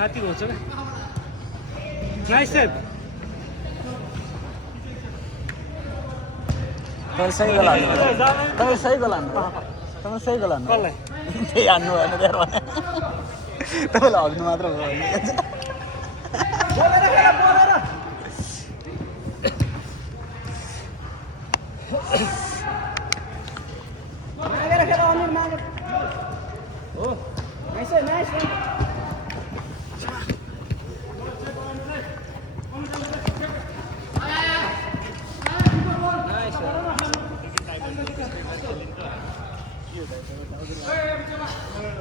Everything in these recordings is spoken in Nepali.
हाती होछ नाइस सेभ तर सही गोल हान्नु तर सही गोल हान्नु तर सही गोल हान्नु कसलाई त्यही हान्नु भएन त्यहाँ भने तपाईँलाई हग्नु मात्र भयो भने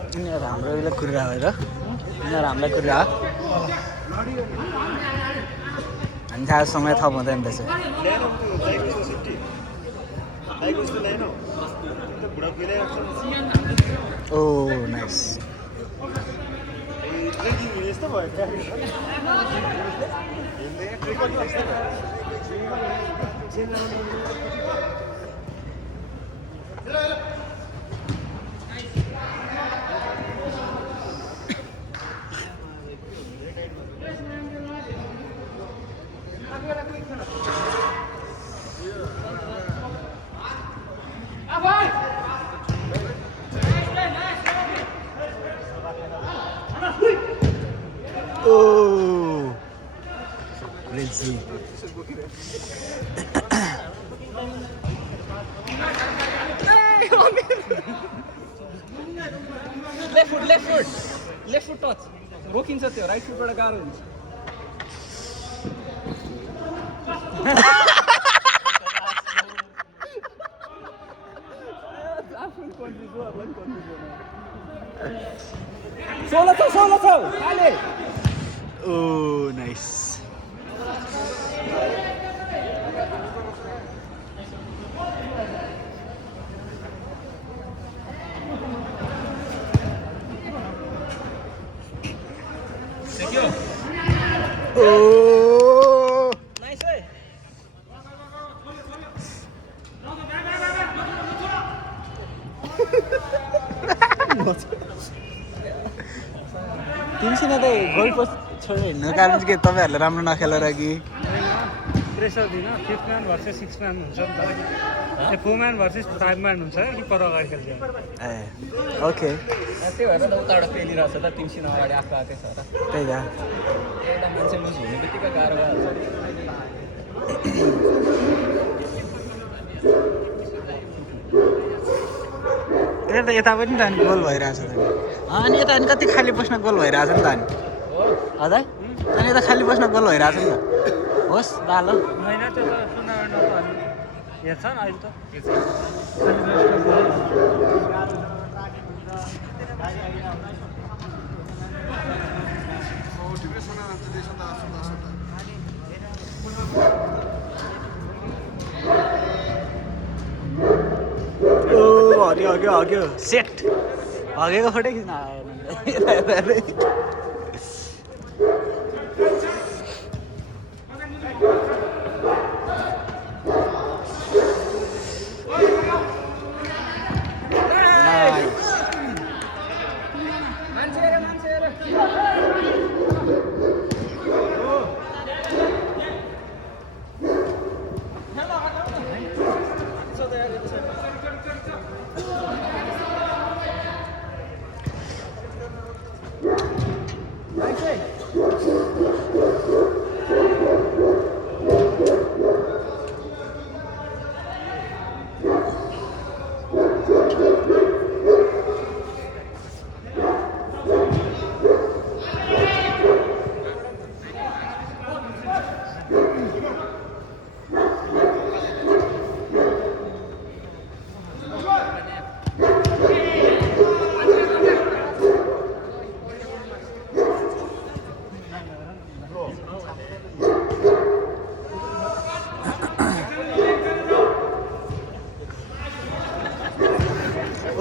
यिनीहरू हाम्रो उहिले कुरिरा हो र यिनीहरू हामीलाई कुरिरा हो हामी थाहा समय थप हुँदैन त्यसो oh nice Oh, let's see. Left foot touch रोकिन्छ त्यो राइट फुटबाट गाह्रो हुन्छ सोह्र छ Oh, nice. Oh, nice. तिमीसँग त गोल पोस्ट छोडेर हिँड्नु कारण के तपाईँहरूले राम्रो नखेलेर कि प्रेसर दिन 5th man versus 6th man हुन्छ नि त 4 म्यान भर्सेस 5 म्यान हुन्छ कि पर अगाडि खेल्छ ए ओके त्यही भएर त उताबाट पेलिरहेको छ त तिमीसित अगाडि आएको आएकै छ त त्यही त एउटा मान्छे लुज हुने बित्तिकै गाह्रो भइहाल्छ यता पनि त अनि गोल भइरहेछ अनि यता अनि कति खाली बस्न गोल भइरहेछ नि त अनि हजुर अनि यता खाली बस्न गोल भइरहेछ नि त होस् ल ल होइन त्यो त टुर्नामेन्टमा त अनि हेर्छ नि अहिले त हग्यो सेट हगेको फोटो खिच्न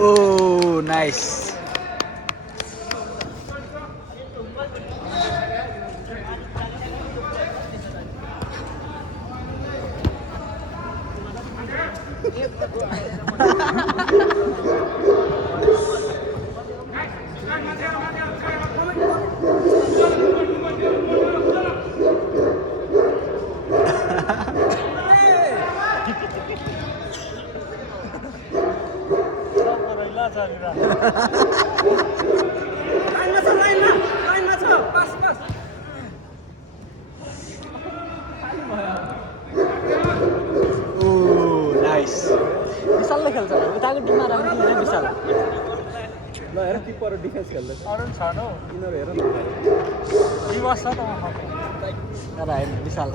Oh, nice. गोलकिपर डिफेन्स खेल्दैछ अरू पनि छ हौ यिनीहरू हेर न दिवस छ त उहाँको तर होइन विशाल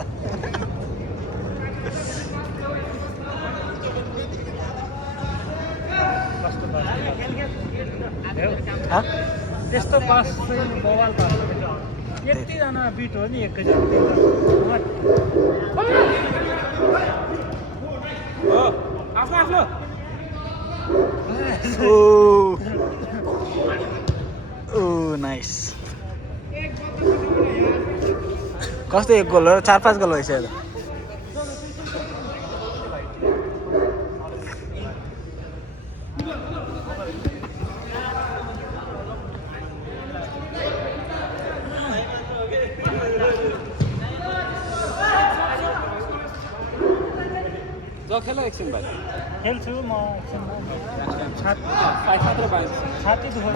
कस्तो पास हेउ, हाँ? त्यस्तो पास चाहिँ बवाल पास यतिजना बिट हो नि एकैजना आफ्नो आफ्नो नाइस कस्तो 1 गोल हो र 4-5 गोल भइसक्यो त जो खेल एकछिन भाइ खेल्छु म मात्रै पाइन्छ छाती दुख्यो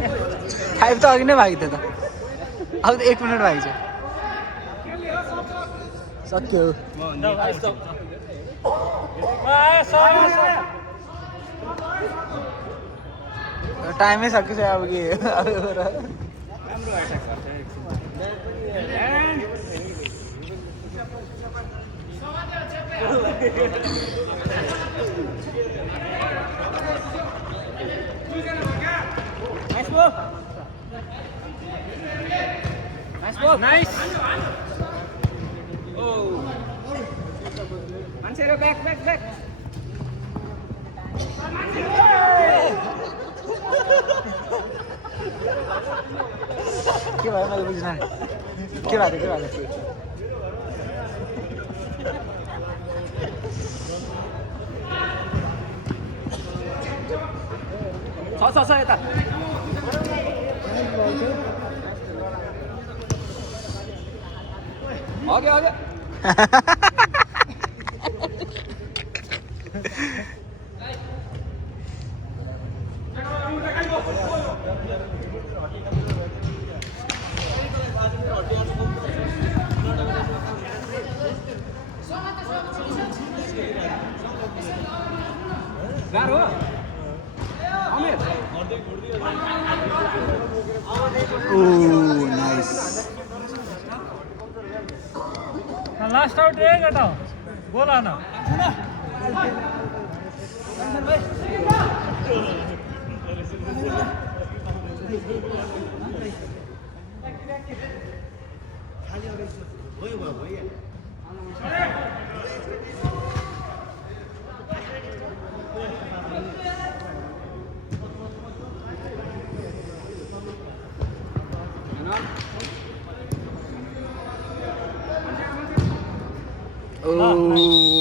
5 त अघि नै भागि थियो त अब त 1 मिनट भागि छ सक्यो टाइमै सकिसक्यो अब के राम्रो एट्याक गर्छ Nice ball. Nice ball. Nice. Oh. Answer back. के भयो मैले बुझ्न के भएको छ यता अघि गाह्रो अमिर नाइस लास्ट आउट एक हटाओ गोल आना Oh.